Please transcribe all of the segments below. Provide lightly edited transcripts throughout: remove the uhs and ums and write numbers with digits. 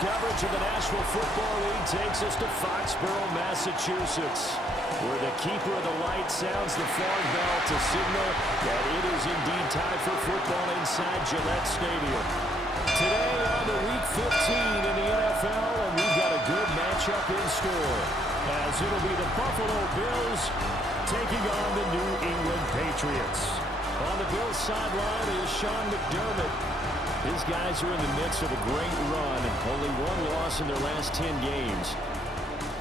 coverage of the National Football League takes us to Foxborough, Massachusetts, where the keeper of the light sounds the flag bell to signal that it is indeed time for football inside Gillette Stadium. Today on the Week 15 in the NFL, and we've got a good matchup in store, as it'll be the Buffalo Bills taking on the New England Patriots. On the Bills sideline is Sean McDermott. His guys are in the midst of a great run, only one loss in their last 10 games.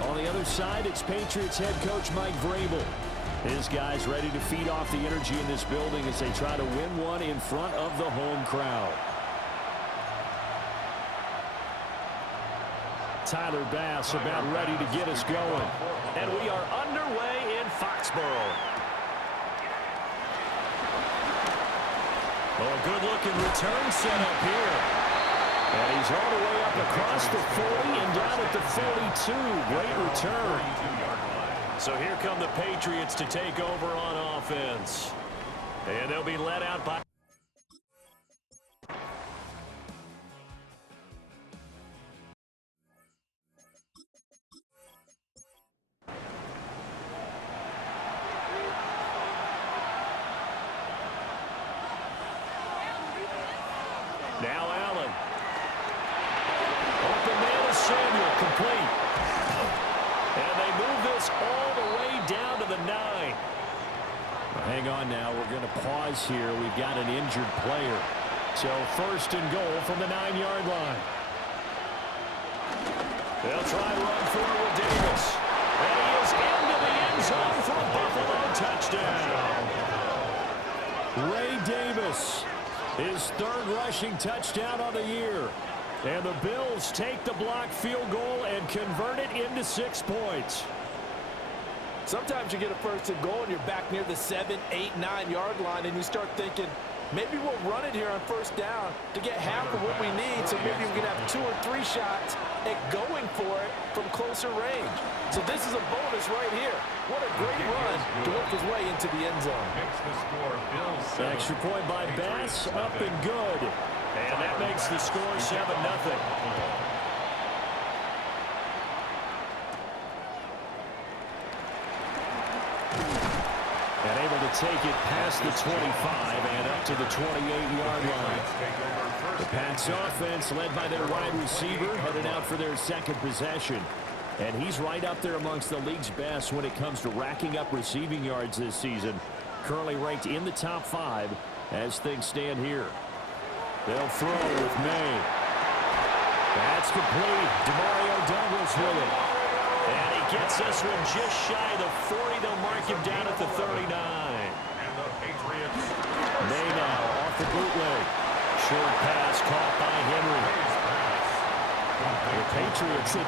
On the other side, it's Patriots head coach Mike Vrabel. His guys ready to feed off the energy in this building as they try to win one in front of the home crowd. Tyler Bass about ready to get us going. And we are underway in Foxborough. Oh, a good-looking return set up here. And he's all the way up across the 40 and down at the 42. Great return. So here come the Patriots to take over on offense. And they'll be led out by... Now Allen. Open man is Samuel, complete. And they move this all the way down to the 9. Well, hang on now. We're going to pause here. We've got an injured player. So first and goal from the 9-yard line. They'll try to run forward with Davis. And he is into the end zone for a Buffalo touchdown. Ray Davis. His third rushing touchdown on the year. And the Bills take the blocked field goal and convert it into 6 points. Sometimes you get a first and goal and you're back near the 7, 8, 9-yard line and you start thinking, maybe we'll run it here on first down to get half of what we need, so maybe we can have 2 or 3 shots at going for it from closer range. So this is a bonus right here. What a great run to work his way into the end zone. Extra point by Bass, up and good. And that makes the score 7-0. And able to take it past the 25 and up to the 28-yard line. The Pats offense led by their wide receiver headed out for their second possession. And he's right up there amongst the league's best when it comes to racking up receiving yards this season. Currently ranked in the top 5 as things stand here. They'll throw with May. That's complete. Demario Douglas with it. And he gets this one just shy of the 40. They'll mark him down at the 39. May now off the bootleg. Short pass caught by Henry. The Patriots at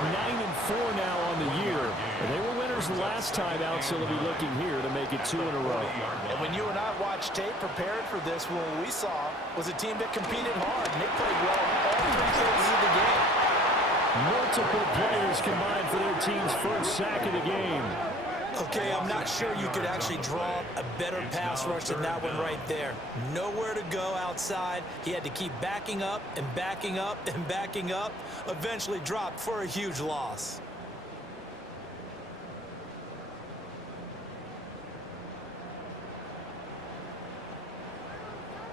9-4 now on the year. And they were winners the last time out, so they'll be looking here to make it 2 in a row. And when you and I watched tape prepared for this, what we saw was a team that competed hard. And they played well all 3 phases of the game. Multiple players combined for their team's first sack of the game. Okay, I'm not sure you could actually draw a better pass rush than that one right there. Nowhere to go outside. He had to keep backing up and backing up and backing up. Eventually dropped for a huge loss.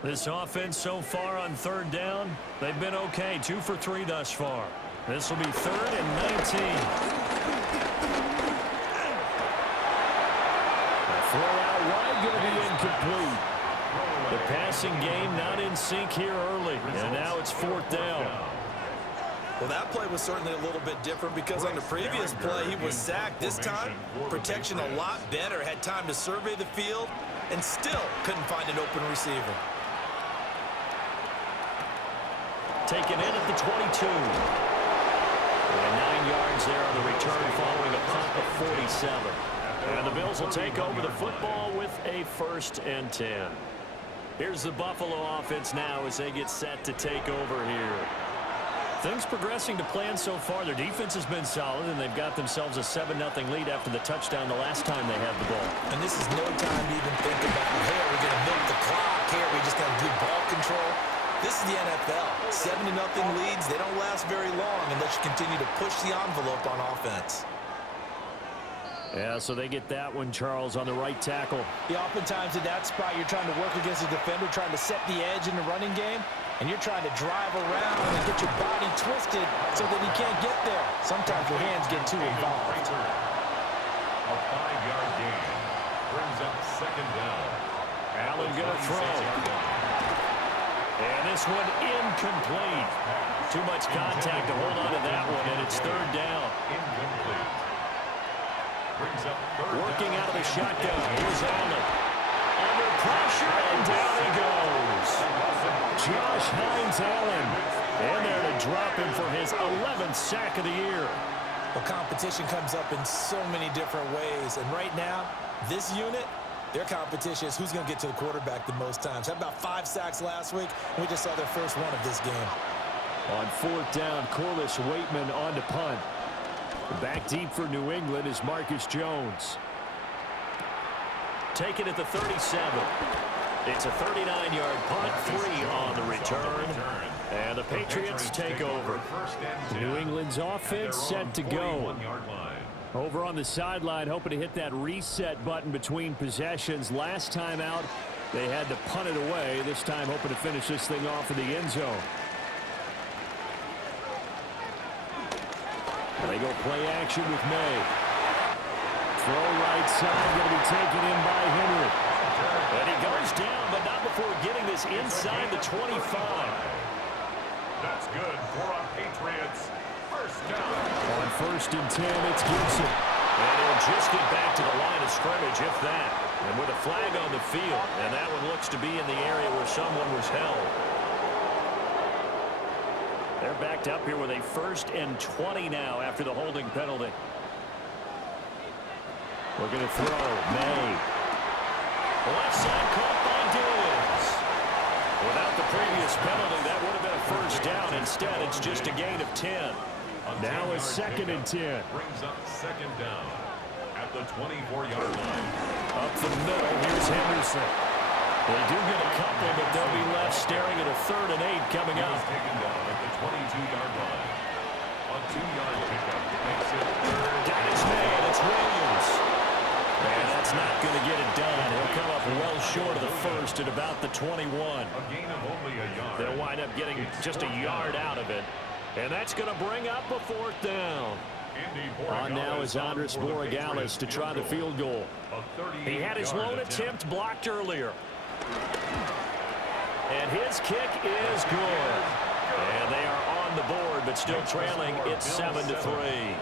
This offense so far on third down, they've been okay. 2 for 3 thus far. This will be 3rd and 19. Throw out wide, going to be incomplete. The passing game not in sync here early, and now it's 4th down. Well, that play was certainly a little bit different because on the previous play, he was sacked. This time, protection a lot better. Had time to survey the field and still couldn't find an open receiver. Taken in at the 22. And 9 yards there on the return following a punt of 47. And the Bills will take over the football with a 1st and 10. Here's the Buffalo offense now as they get set to take over here. Things progressing to plan so far. Their defense has been solid, and they've got themselves a 7-0 lead after the touchdown the last time they had the ball. And this is no time to even think about, hey, are we going to milk the clock here? We just got to do ball control. This is the NFL. 7-0 leads, they don't last very long unless you continue to push the envelope on offense. Yeah, so they get that one, Charles, on the right tackle. Yeah, oftentimes in that spot, you're trying to work against a defender, trying to set the edge in the running game, and you're trying to drive around and get your body twisted so that he can't get there. Sometimes your hands get too involved. A 5-yard gain brings up second down. Allen going to throw. And this one incomplete. Too much contact to hold on to that one, and it's third down. Incomplete. Working out of the shotgun. Here's Allen. Under pressure, and down he goes. Josh Hines Allen. And there to drop him for his 11th sack of the year. Well, competition comes up in so many different ways. And right now, this unit, their competition is who's going to get to the quarterback the most times. Had about 5 sacks last week, and we just saw their first one of this game. On fourth down, Corliss Waitman on to punt. Back deep for New England is Marcus Jones. Taken at the 37. It's a 39-yard punt, 3 on the return. And the Patriots take over. New England's offense set to go. Over on the sideline, hoping to hit that reset button between possessions. Last time out, they had to punt it away. This time, hoping to finish this thing off in the end zone. They go play action with May. Throw right side, going to be taken in by Henry. And he goes down, but not before getting this inside the 25. That's good for our Patriots. First down. On 1st and 10, it's Gibson. And he'll just get back to the line of scrimmage, if that. And with a flag on the field, and that one looks to be in the area where someone was held. They're backed up here with a 1st and 20 now after the holding penalty. We're going to throw. May. Left side caught by Diggs. Without the previous penalty, that would have been a first down. Instead, it's just a gain of 10. Now a 2nd and 10. Brings up second down at the 24-yard line. Up the middle, here's Henderson. They do get a couple, but they'll be left staring at a 3rd and 8 coming up. Taken down at the 22-yard line. A 2-yard pickup makes it third. Got his man, it's Williams. And that's not going to get it done. He'll come up well short of the 1st at about the 21. A gain of only a yard. They'll wind up getting just a yard out of it. And that's going to bring up a 4th down. On now is Andres Borregales to try the field goal. He had his lone attempt blocked earlier. And his kick is good. And they are on the board, but still trailing. It's 7-3.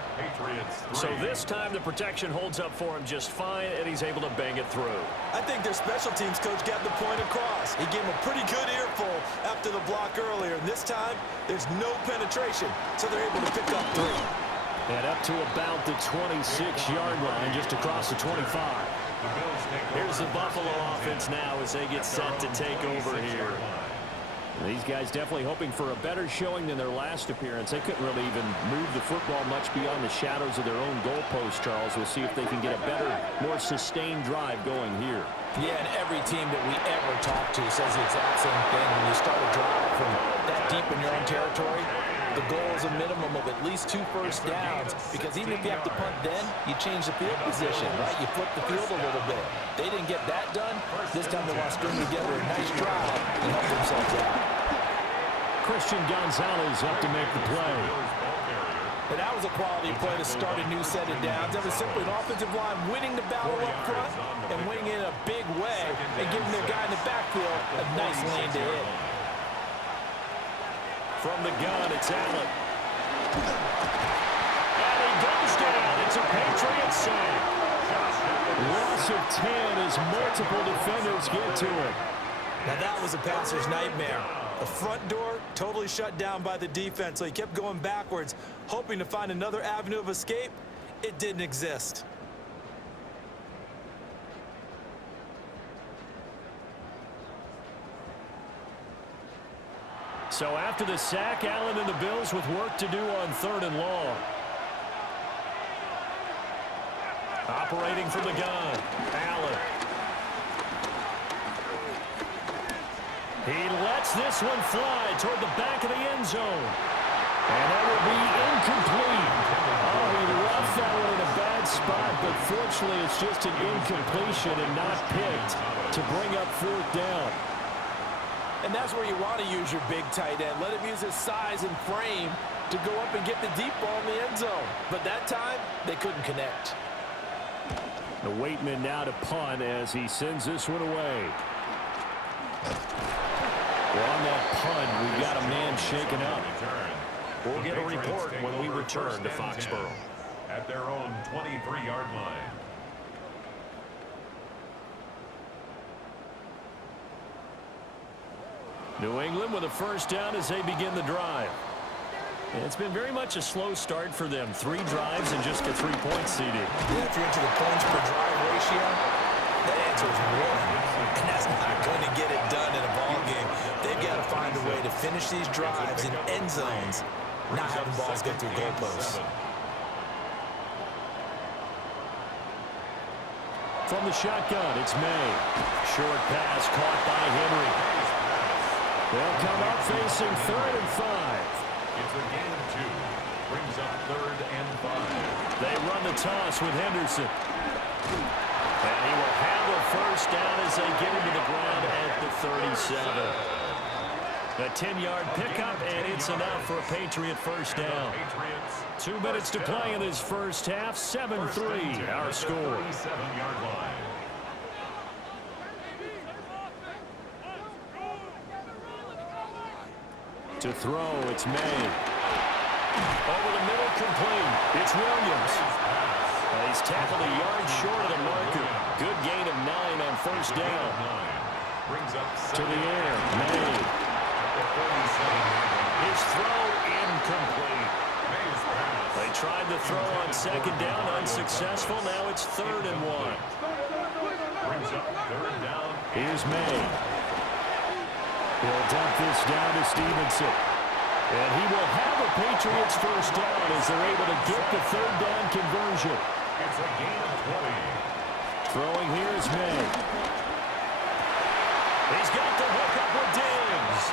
So this time the protection holds up for him just fine, and he's able to bang it through. I think their special teams coach got the point across. He gave him a pretty good earful after the block earlier. And this time, there's no penetration, so they're able to pick up 3. And up to about the 26-yard line, just across the 25. Here's the Buffalo offense now as they get set to take over here. These guys definitely hoping for a better showing than their last appearance. They couldn't really even move the football much beyond the shadows of their own goalpost, Charles. We'll see if they can get a better, more sustained drive going here. Yeah, and every team that we ever talk to says the exact same thing. When you start a drive from that deep in your own territory, the goal is a minimum of at least 2 first downs, because even if you have to punt then, you change the field position, right? You flip the field a little bit. They didn't get that done. This time they want to string together a nice drive and help themselves out. Christian Gonzalez up to make the play. But that was a quality play to start a new set of downs. That was simply an offensive line winning the battle up front and winning in a big way and giving their guy in the backfield a nice lane to hit. From the gun, it's Allen. And he goes down. It's a Patriot sack. Loss of 10 as multiple defenders get to it. Now that was a passer's nightmare. The front door totally shut down by the defense, so he kept going backwards, hoping to find another avenue of escape. It didn't exist. So after the sack, Allen and the Bills with work to do on 3rd and long. Operating from the gun, Allen. He lets this one fly toward the back of the end zone. And that will be incomplete. Oh, he left that one in a bad spot, but fortunately it's just an incompletion and not picked to bring up fourth down. And that's where you want to use your big tight end. Let him use his size and frame to go up and get the deep ball in the end zone. But that time, they couldn't connect. The Waitman now to punt as he sends this one away. Well, on that punt, we've got a man shaken up. We'll get a report when we return to Foxborough. At their own 23-yard line. New England with a first down as they begin the drive. And it's been very much a slow start for them. 3 drives and just get 3 points, CD. Yeah, if you're into the points per drive ratio, that answer is 1. And that's not going to get it done in a ball game. They've got to find a way to finish these drives in end zones, not having balls go through goalposts. From the shotgun, it's May. Short pass caught by Henry. They'll come up facing 3rd and 5. It's a gain of 2. Brings up 3rd and 5. They run the toss with Henderson. And he will have a first down as they get him to the ground at the 37. A 10-yard pickup, and it's enough for a Patriot first down. 2 minutes to play in this first half. 7-3 our score. 37-yard line. To throw, it's May. Over the middle, complete. It's Williams. He's tackled a yard short of the marker. Good gain of 9 on first down. To the air, May. His throw incomplete. They tried the throw on second down, unsuccessful. Now it's 3rd and 1. Here's May. He'll dump this down to Stevenson. And he will have a Patriots first down as they're able to get the 3rd down conversion. It's a gain of 20. Throwing here is May. He's got the hook up with Diggs.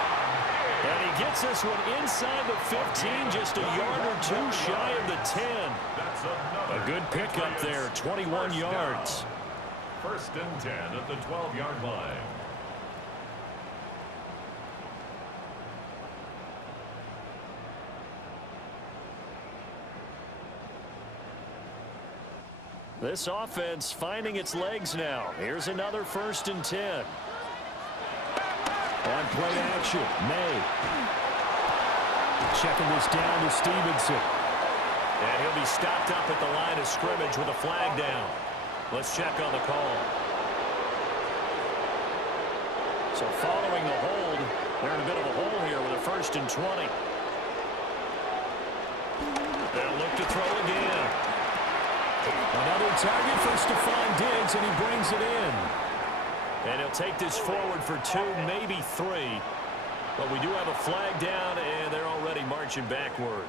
And he gets this one inside the 15, just a yard or 2 shy of the 10. A good pickup there, 21 yards. 1st and 10 at the 12-yard line. This offense finding its legs now. Here's another 1st and 10. On play action, May. Checking this down to Stevenson. And he'll be stopped up at the line of scrimmage with a flag down. Let's check on the call. So following the hold, they're in a bit of a hole here with a 1st and 20. They'll look to throw again. Another target for Stephon Diggs, and he brings it in. And he'll take this forward for 2, maybe 3. But we do have a flag down, and they're already marching backward.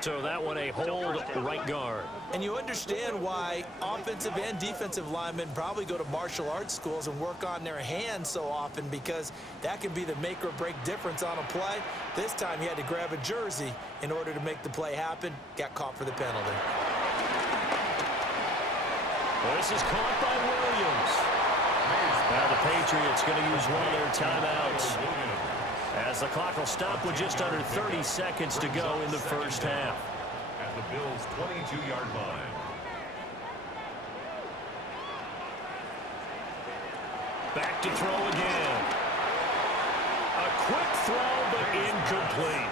So that one a hold right guard. And you understand why offensive and defensive linemen probably go to martial arts schools and work on their hands so often, because that can be the make or break difference on a play. This time he had to grab a jersey in order to make the play happen. Got caught for the penalty. This is caught by Williams. Now the Patriots going to use one of their timeouts, as the clock will stop with just under 30 seconds to go in the first half. At the Bills' 22-yard line. Back to throw again. A quick throw, but incomplete.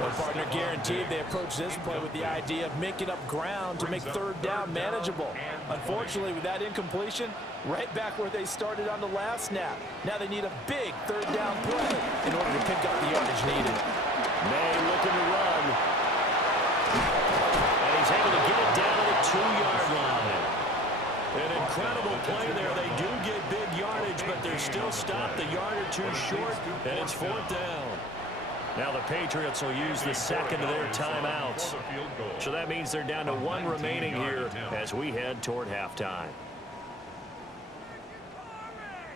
Well, partner guaranteed they approach this play with the idea of making up ground to make 3rd down manageable. Unfortunately, with that incompletion, right back where they started on the last snap. Now they need a big 3rd down play in order to pick up the yardage needed. May looking to run. And he's able to get it down to the 2-yard line. An incredible play there. They do get big yardage, but they're still stopped a yard or 2 short, and it's 4th down. Now the Patriots will use the second of their timeouts. So that means they're down to 1 remaining here as we head toward halftime.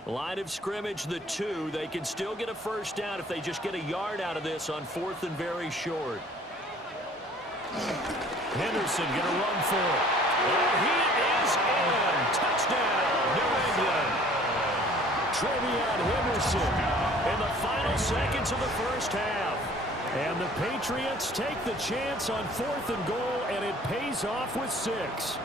Line of scrimmage, the 2. They can still get a first down if they just get a yard out of this on 4th and very short. Henderson going to run for it. And he is in. Touchdown, New England. Trevion Henderson in the final seconds of the first half. And the Patriots take the chance on 4th and goal, and it pays off with 6.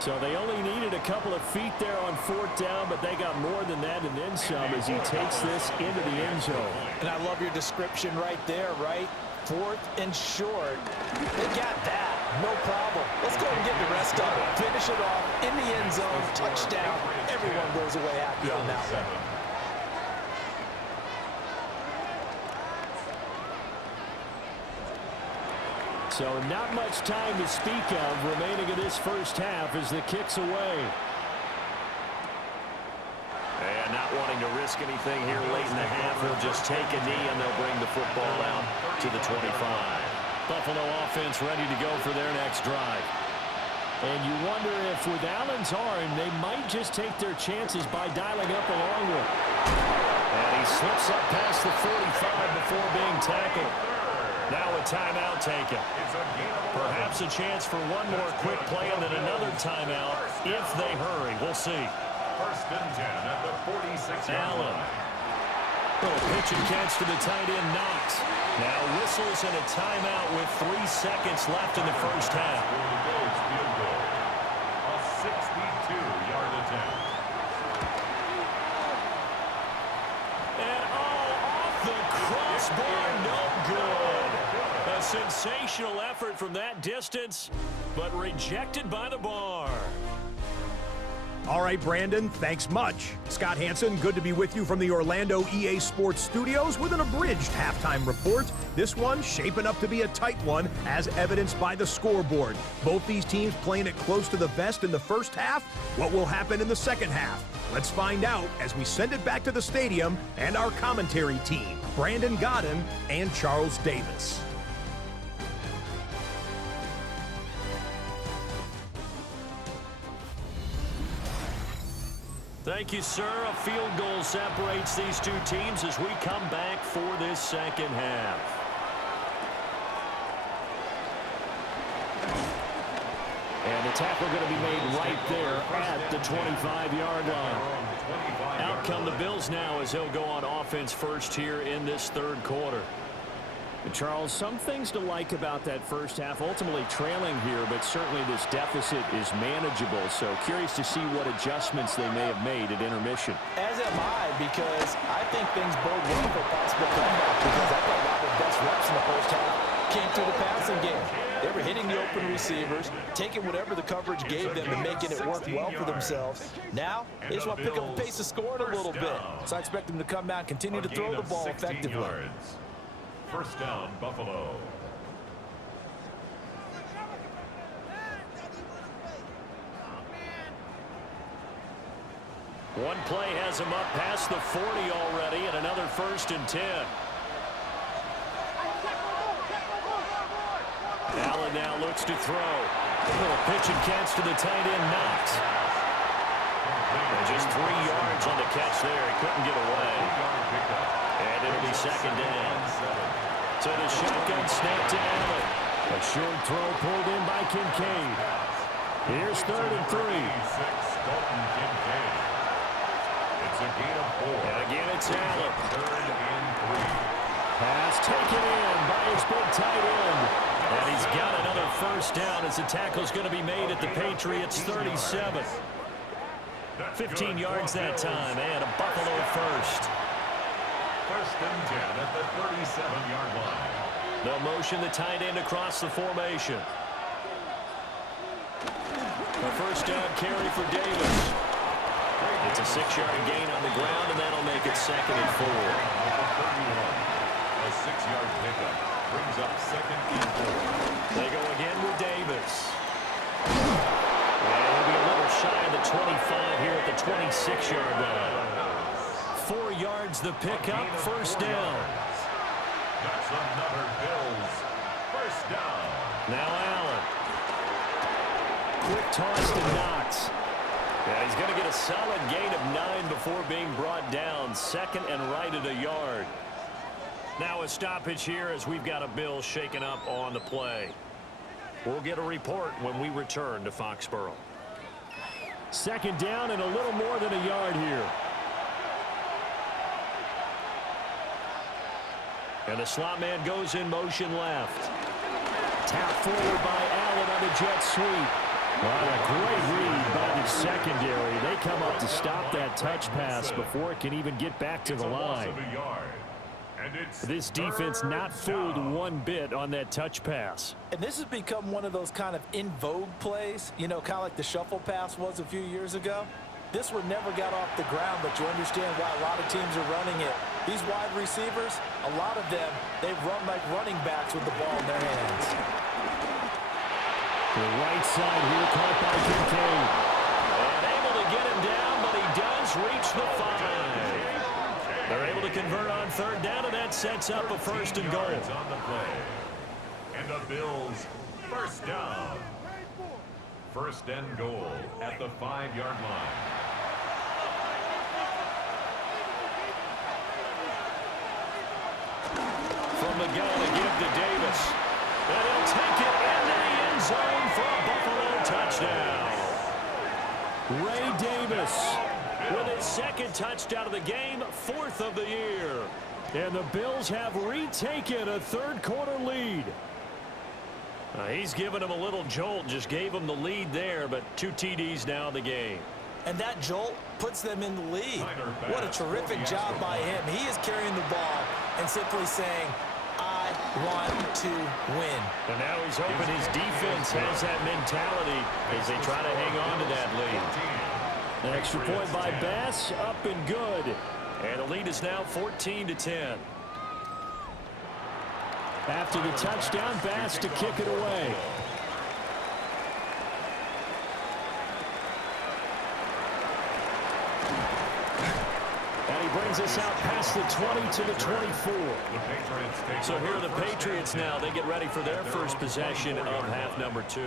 So they only needed a couple of feet there on 4th down, but they got more than that and then some as he takes this into the end zone. And I love your description right there, right? 4th and short. They got that. No problem. Let's go and get the rest of it. Finish it off in the end zone. Touchdown. Everyone goes away happy on that one. So not much time to speak of remaining in this first half as the kick's away. And not wanting to risk anything here late in the half, he'll just take a knee and they'll bring the football out to the 25. Buffalo offense ready to go for their next drive. And you wonder if with Allen's arm, they might just take their chances by dialing up a long one. And he slips up past the 45 before being tackled. Now a timeout taken. Perhaps a chance for one more quick play and then another timeout if they hurry. We'll see. 1st and 10 at the 46-yard Allen. Little pitch and catch to the tight end, Knox. Now whistles and a timeout with 3 seconds left in the first half. Field goal. A 62-yard attempt. And off the crossbar, no good. A sensational effort from that distance, but rejected by the bar. All right, Brandon, thanks much. Scott Hansen, good to be with you from the Orlando EA Sports Studios with an abridged halftime report. This one shaping up to be a tight one, as evidenced by the scoreboard. Both these teams playing it close to the vest in the first half. What will happen in the second half? Let's find out as we send it back to the stadium and our commentary team, Brandon Godden and Charles Davis. Thank you, sir. A field goal separates these two teams as we come back for this second half. And the tackle going to be made right there at the 25-yard line. Out come the Bills now as he'll go on offense first here in this third quarter. Charles, some things to like about that first half, ultimately trailing here, but certainly this deficit is manageable. So curious to see what adjustments they may have made at intermission. As am I, because I think things bode well for possible comeback, because I thought a lot of the best reps in the first half came through the passing game. They were hitting the open receivers, taking whatever the coverage gave them and making it work well for themselves. Now, they just want to pick up the pace of scoring a little bit. So I expect them to come out and continue to throw the ball effectively. First down, Buffalo. One play has him up past the 40 already, and another 1st and 10. Allen now looks to throw. A little pitch and catch to the tight end, Knox. And just 3 yards on the catch there. He couldn't get away. And it'll be second down. So the shotgun snap to Allen. A short throw pulled in by Kincaid. Here's 3rd and 3. It's a gain of 4. And again it's Allen. 3rd and 3. Pass taken in by his big tight end. And he's got another first down as the tackle's going to be made at the Patriots 37. 15 yards that time, and a Buffalo first. 1st and 10 at the 37-yard line. The motion, the tight end across the formation. A first down carry for Davis. It's a 6-yard gain on the ground, and that'll make it 2nd and 4. A 6-yard pickup brings up 2nd and 4. They go again with Davis. And he'll be a little shy of the 25 here at the 26-yard line. 4 yards the pickup, first down. That's another Bills first down. Now Allen. Quick toss to Knox. Yeah, he's going to get a solid gain of 9 before being brought down. Second and right at a yard. Now a stoppage here as we've got a Bill shaken up on the play. We'll get a report when we return to Foxborough. Second down and a little more than a yard here. And the slot man goes in motion left. Tap forward by Allen on the jet sweep. What a great read by the secondary. They come up to stop that touch pass before it can even get back to the line. This defense not fooled one bit on that touch pass. And this has become one of those kind of in vogue plays, you know, kind of like the shuffle pass was a few years ago. This one never got off the ground, but you understand why a lot of teams are running it. These wide receivers, a lot of them, they run like running backs with the ball in their hands. The right side here caught by Kincaid. And able to get him down, but he does reach the 5. They're able to convert on third down, and that sets up a first and goal. On the play. And the Bills first down. First and goal at the 5-yard line. From the gun to give to Davis. And he'll take it into the end zone for a Buffalo touchdown. Ray Davis with his second touchdown of the game, 4th of the year. And the Bills have retaken a third-quarter lead. He's given him a little jolt, just gave him the lead there, but 2 TDs now in the game. And that jolt puts them in the lead. What a terrific job by him. He is carrying the ball and simply saying, I want to win. And now he's hoping his defense has that mentality as they try to hang on to that lead. An extra point by Bass, up and good. And the lead is now 14-10. After the touchdown, Bass to kick it away. And he brings us out past the 20 to the 24. So here are the Patriots now. They get ready for their first possession of half number 2.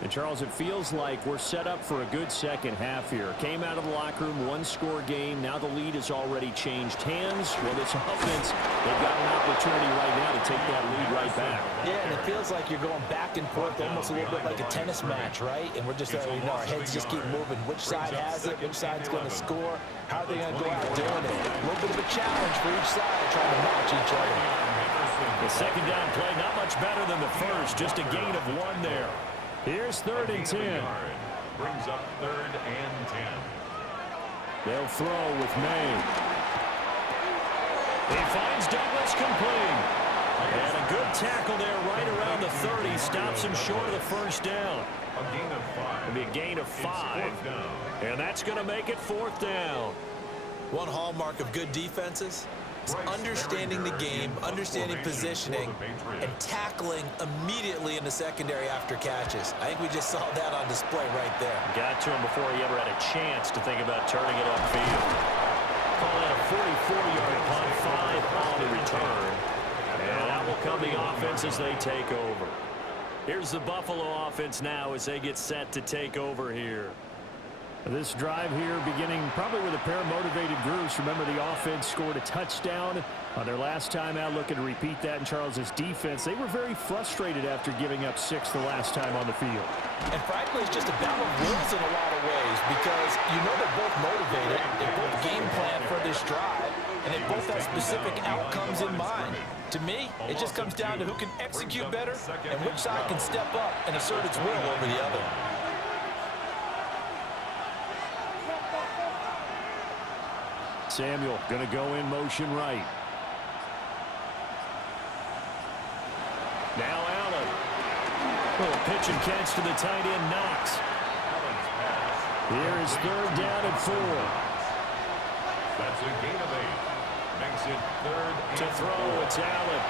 And, Charles, it feels like we're set up for a good second half here. Came out of the locker room, 1-score game. Now the lead has already changed hands. Well, this offense, they've got an opportunity right now to take that lead right back. Yeah, and it feels like you're going back and forth, almost a little bit like a tennis match, right? And we're just, you know, our heads just keep moving. Which side has it? Which side's going to score? How are they going to go out doing it? A little bit of a challenge for each side, trying to match each other. The second down play, not much better than the first. Just a gain of 1 there. Here's 3rd and 10. Brings up 3rd and 10. They'll throw with May. He finds Douglas complete. And a good tackle there right around the 30. Stops him short of the first down. A gain of 5. It'll be a gain of 5. And that's going to make it 4th down. One hallmark of good defenses is understanding the game, understanding positioning, and tackling immediately in the secondary after catches. I think we just saw that on display right there. Got to him before he ever had a chance to think about turning it upfield. Call that a 44-yard punt, 5 on the return. And out will come the offense as they take over. Here's the Buffalo offense now as they get set to take over here. This drive here beginning probably with a pair of motivated groups. Remember, the offense scored a touchdown on their last time out. Looking to repeat that in Charles's defense. They were very frustrated after giving up 6 the last time on the field. And frankly, it's just a battle of wills in a lot of ways because you know they're both motivated. They both game plan for this drive, and they both have specific outcomes in mind. To me, it just comes down to who can execute better and which side can step up and assert its will over the other. Samuel going to go in motion right. Now Allen. Little pitch and catch to the tight end, Knox. Here is 3rd down and 4. That's a gain of 8. Makes it 3rd and To throw, it's Allen.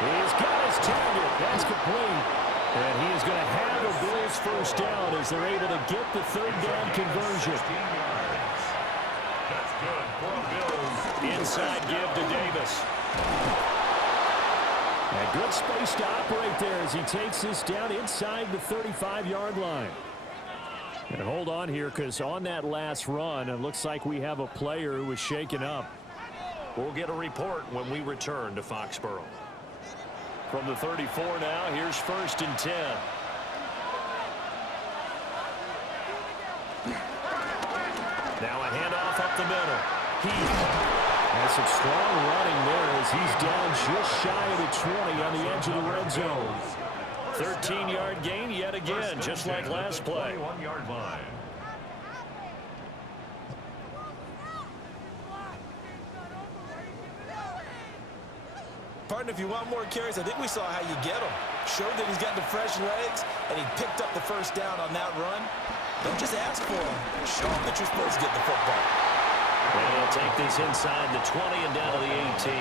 He's got his target. That's complete. And he is going to have the Bills first down as they're able to get the 3rd down conversion. That's good for the Bills. Inside give to Davis. And good space to operate there as he takes this down inside the 35-yard line. And hold on here, because on that last run, it looks like we have a player who was shaken up. We'll get a report when we return to Foxborough. From the 34 now, here's 1st and 10. Now a handoff up the middle. Heath has some strong running there as he's down just shy of the 20 on the edge of the red zone. 13-yard gain yet again, just like last play. 21-yard line. Partner, if you want more carries, I think we saw how you get them. Showed that he's got the fresh legs, and he picked up the first down on that run. Don't just ask for him. Show him that you're supposed to get the football. And he'll take this inside the 20 and down to the 18.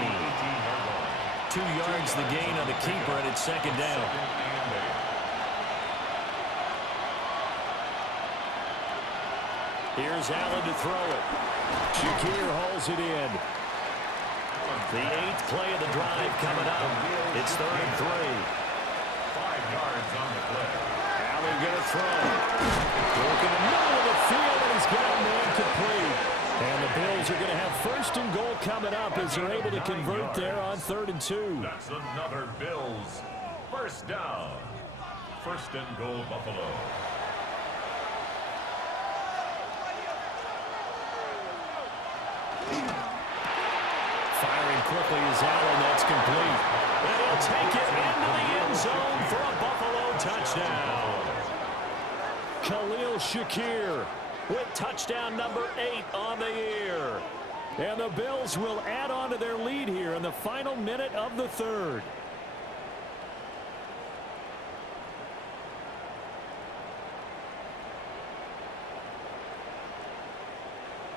2 yards the gain on the keeper, and it's 2nd down. Here's Allen to throw it. Shakir hauls it in. The 8th play of the drive coming up. It's 3rd and 3. 5 yards on the play. Allen going to throw. Work in the middle of the field, and he's got a man complete. And the Bills are going to have 1st and goal coming up as they're able to convert there on 3rd and 2. That's another Bills 1st down. 1st and goal, Buffalo. Firing quickly is Allen. That's complete. And he'll take it into the end zone for a Buffalo touchdown. Khalil Shakir with touchdown number 8 on the year. And the Bills will add on to their lead here in the final minute of the 3rd.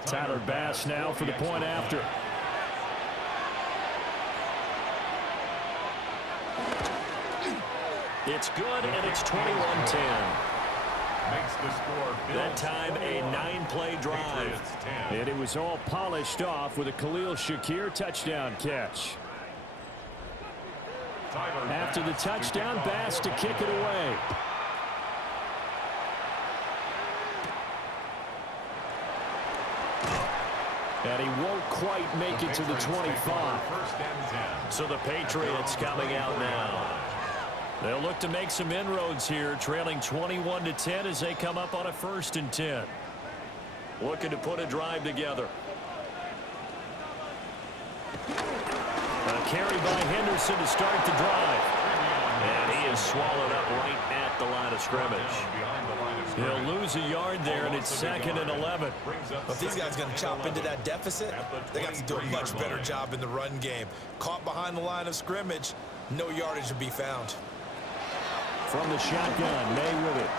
Tyler Bass now for the point after. It's good, and it's 21-10. Makes the score. That time a 9-play drive. And it was all polished off with a Khalil Shakir touchdown catch. After the touchdown, Bass to kick it away. And he won't quite make it to the 25. So the Patriots coming out now. They'll look to make some inroads here, trailing 21-10 as they come up on a 1st and 10. Looking to put a drive together. A carry by Henderson to start the drive. And he is swallowed up right at the line of scrimmage. He'll lose a yard there, and it's 2nd and 11. If these guys are going to chop into that deficit, they got to do a much better job in the run game. Caught behind the line of scrimmage, no yardage to be found. From the shotgun, May with it.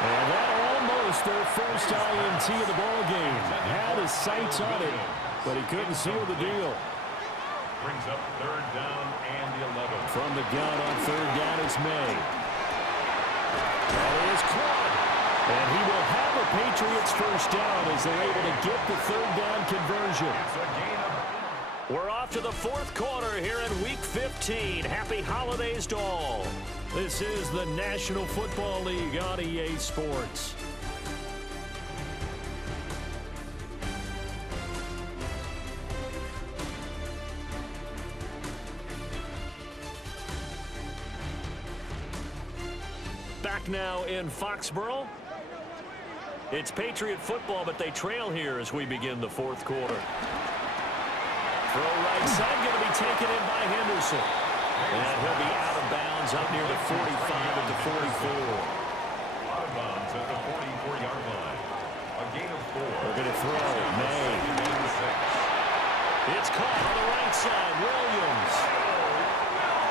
And that almost their first INT of the ball game. Had his sights on it, but he couldn't seal the deal. Brings up 3rd down and the 11. From the gun on 3rd down is May. That is caught. And he will have a Patriots first down as they're able to get the 3rd down conversion. It's a gain of. We're off to the 4th quarter here in Week 15. Happy holidays to all. This is the National Football League on EA Sports. Back now in Foxborough. It's Patriot football, but they trail here as we begin the 4th quarter. Throw right side, going to be taken in by Henderson. And he'll be out of bounds up near the 45 at the 44. Out of bounds at the 44-yard line. A gain of 4. They're going to throw. May. It's caught on the right side. Williams.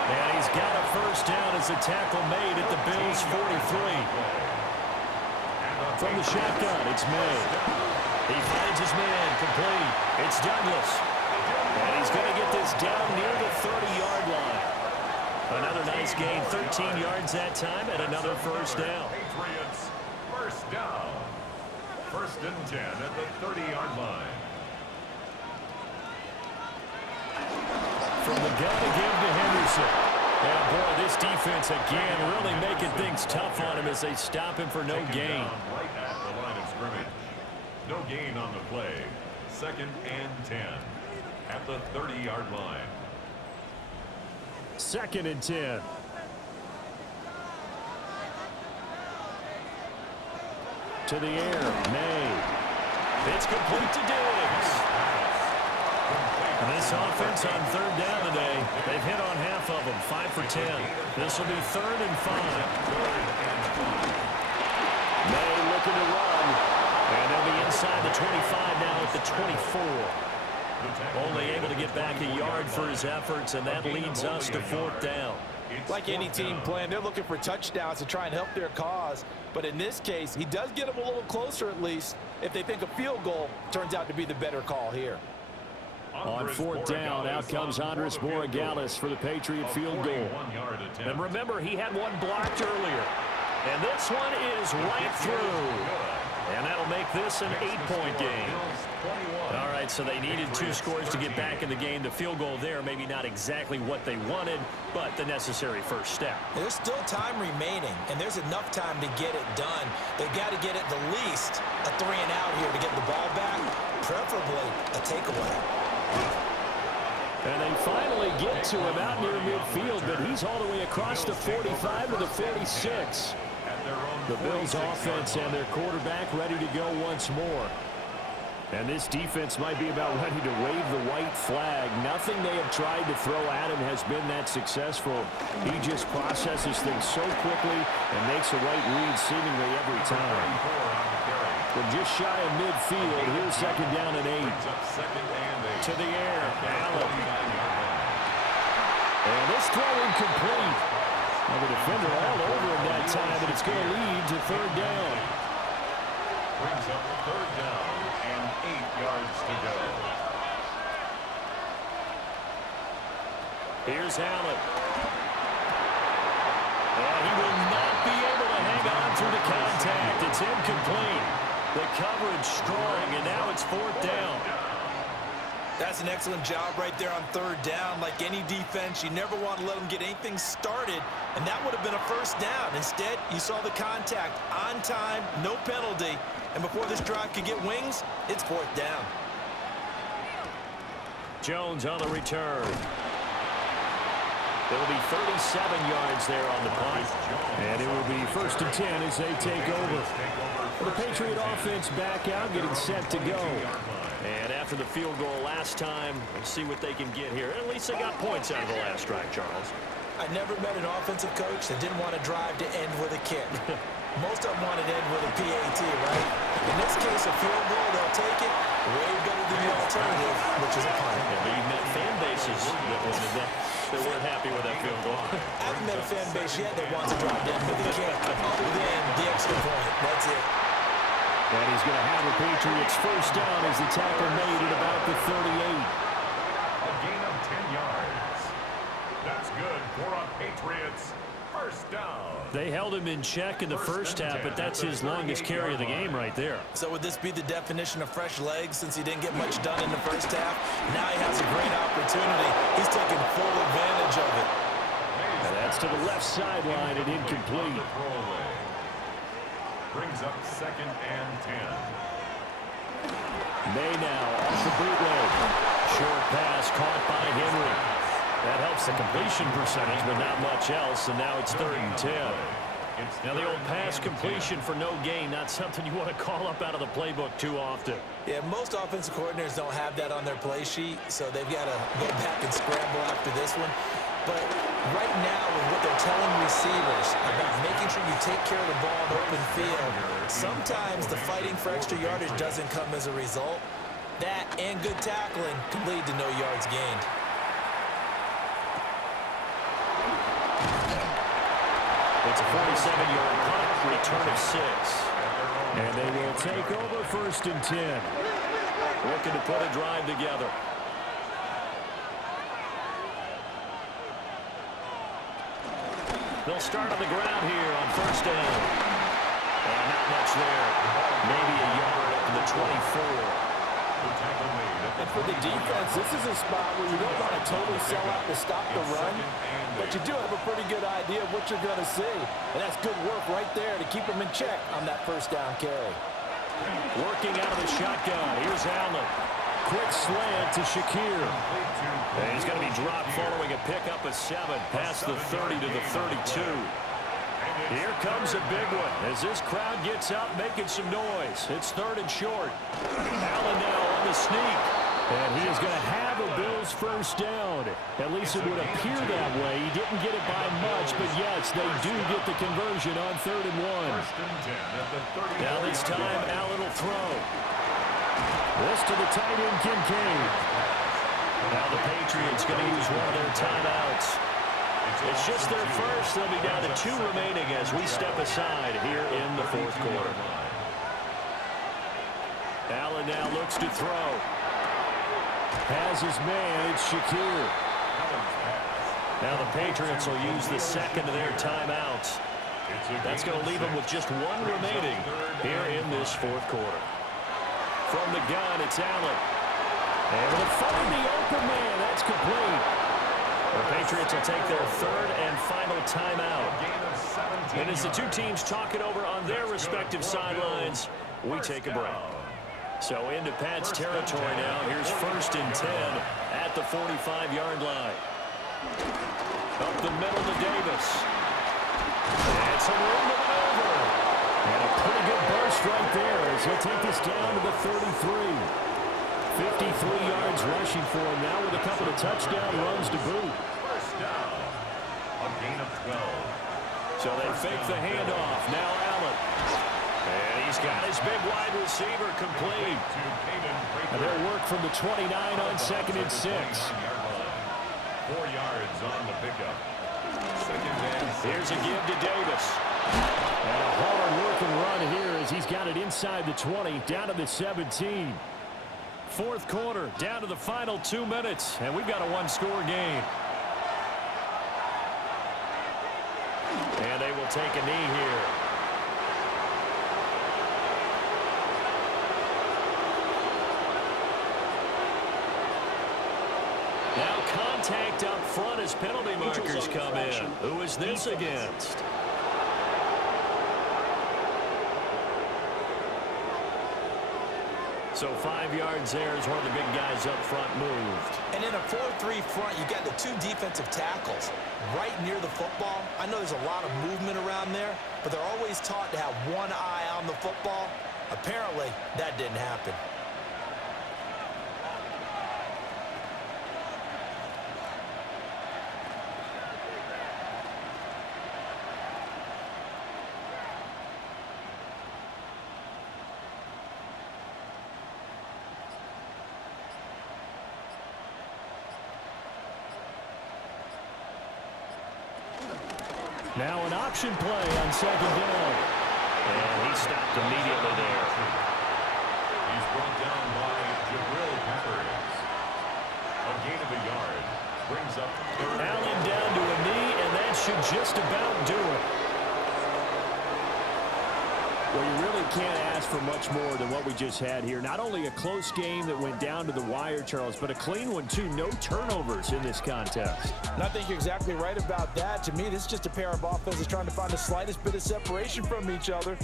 And he's got a first down as the tackle made at the Bills' 43. From the shotgun, it's May. He finds his man, complete. It's Douglas. And he's going to get this down near the 30-yard line. Another nice gain, 13 yards that time, and another first down. Patriots, first down. 1st and 10 at the 30-yard line. From the gun again to Henderson. Yeah, boy, this defense again really making things tough on him as they stop him for no gain. Right at the line of scrimmage. No gain on the play. 2nd and 10 at the 30-yard line. 2nd and 10. To the air, May. It's complete to Diggs. And this offense on 3rd down today, they've hit on half of them, 5 for 10. This will be 3rd and 5. May looking to run, and they'll be inside the 25 now at the 24. Only able to get back a yard for his efforts, and that leads us to 4th down. Like any team playing, they're looking for touchdowns to try and help their cause. But in this case, he does get them a little closer at least if they think a field goal turns out to be the better call here. On 4th down, out comes Andres Borregales for the Patriot field goal. And remember, he had one blocked earlier. And this one is right through. And that'll make this an 8-point game. All right, so they needed 2 scores to get back in the game. The field goal there, maybe not exactly what they wanted, but the necessary first step. There's still time remaining, and there's enough time to get it done. They've got to get at the least a 3 and out here to get the ball back, preferably a takeaway. And they finally get to him out near midfield, but he's all the way across the 45 to the 46. The Bills offense and their quarterback ready to go once more. And this defense might be about ready to wave the white flag. Nothing they have tried to throw at him has been that successful. He just processes things so quickly and makes a right read seemingly every time. From just shy of midfield, here's 2nd down and 8. To the air, Allen. And this throw incomplete. Well, the defender all over him that time, but it's going to lead to 3rd down. Brings up 3rd down and 8 yards to go. Here's Allen. And he will not be able to hang on through the contact. It's incomplete. The coverage strong, and now it's 4th down. That's an excellent job right there on 3rd down. Like any defense, you never want to let them get anything started, and that would have been a 1st down. Instead, you saw the contact on time, no penalty, and before this drive could get wings, it's 4th down. Jones on the return. There will be 37 yards there on the punt, and it will be 1st and 10 as they take over. The Patriot offense back out, getting set to go. And after the field goal last time, we'll see what they can get here. At least they got points out of the last drive, Charles. I never met an offensive coach that didn't want to drive to end with a kick. Most of them want to end with a PAT, right? In this case, a field goal, they'll take it. Way better than the alternative, which is a punt. Yeah, but you've met fan bases that wanted that. They weren't happy with that field goal. I haven't met a fan base yet that wants to drive to end with a kick, other than the extra point. That's it. And he's going to have the Patriots 1st down as the tackle made at about the 38. A gain of 10 yards. That's good for a Patriots 1st down. They held him in check in the first half, but that's his longest carry of the game right there. So would this be the definition of fresh legs since he didn't get much done in the first half? Now he has a great opportunity. He's taking full advantage of it. And that's to the left sideline and incomplete. Brings up 2nd and 10. May now off the bootleg. Short pass caught by Henry. That helps the completion percentage, but not much else, and now it's 3rd and 10. Now the old pass completion for no gain, not something you want to call up out of the playbook too often. Yeah, most offensive coordinators don't have that on their play sheet, so they've got to go back and scramble after this one. But right now, with what they're telling receivers about making sure you take care of the ball in open field, sometimes the fighting for extra yardage doesn't come as a result. That and good tackling can lead to no yards gained. It's a 47-yard punt, return of 6. And they will take over 1st and 10. Looking to put a drive together. They'll start on the ground here on 1st down. And not much there. Maybe a yard up to the 24. And for the defense, this is a spot where you don't want to totally sell out to stop the run, but you do have a pretty good idea of what you're going to see. And that's good work right there to keep them in check on that first down carry. Working out of the shotgun. Here's Allen. Quick slant to Shakir. And he's going to be dropped following a pickup of 7 past the 30 to the 32. Here comes a big one as this crowd gets up making some noise. It's 3rd and short. Allen now on the sneak. And he is going to have a Bills first down. At least it would appear that way. He didn't get it by much, but yes, they do get the conversion on 3rd and 1. Now this time, Allen will throw. This to the tight end, Kincaid. Now the Patriots going to use one of their timeouts. It's just their first. They'll be down to 2 remaining as we step aside here in the 4th quarter. Allen now looks to throw. Has his man. It's Shakir. Now the Patriots will use the second of their timeouts. That's going to leave them with just 1 remaining here in this 4th quarter. From the gun, it's Allen. And to find the open man. That's complete. The Patriots will take their 3rd and final timeout. And as the two teams talk it over on their respective sidelines, we take a break. So into Pat's territory now. Here's 1st and 10 at the 45-yard line. Up the middle to Davis. And some room to maneuver. And a pretty good burst right there as he'll take this down to the 33. 53 yards rushing for him now with a couple of touchdown runs to boot. First down. A gain of 12. So they fake the handoff. Now Allen. And he's got his big wide receiver complete. And they'll work from the 29 on 2nd and 6. 4 yards on the pickup. 2nd and 6. Here's a give to Davis. And a hard-working run here as he's got it inside the 20, down to the 17. 4th quarter, down to the final 2 minutes, and we've got a 1-score game. And they will take a knee here. Now contact up front as penalty markers come in. Who is this against? So 5 yards there as one of the big guys up front moved. And in a 4-3 front, you got the 2 defensive tackles right near the football. I know there's a lot of movement around there, but they're always taught to have one eye on the football. Apparently, that didn't happen. Now an option play on 2nd down. And he stopped immediately there. He's brought down by Jabril Peppers. A gain of a yard. Brings up 3rd. Allen down to a knee, and that should just about do it. Well, you really can't ask for much more than what we just had here. Not only a close game that went down to the wire, Charles, but a clean one, too. No turnovers in this contest. And I think you're exactly right about that. To me, this is just a pair of offenses trying to find the slightest bit of separation from each other.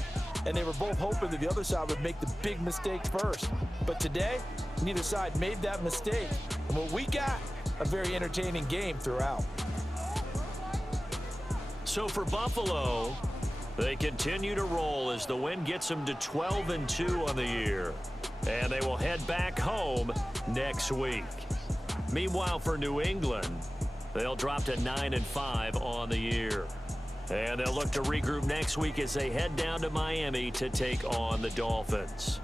And they were both hoping that the other side would make the big mistake first. But today, neither side made that mistake. And what we got, a very entertaining game throughout. So for Buffalo, they continue to roll as the win gets them to 12-2 on the year. And they will head back home next week. Meanwhile, for New England, they'll drop to 9-5 on the year. And they'll look to regroup next week as they head down to Miami to take on the Dolphins.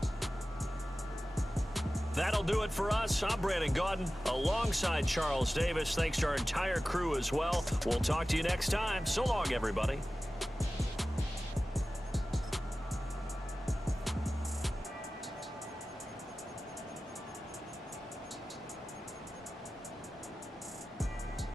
That'll do it for us. I'm Brandon Gaudin alongside Charles Davis. Thanks to our entire crew as well. We'll talk to you next time. So long, everybody.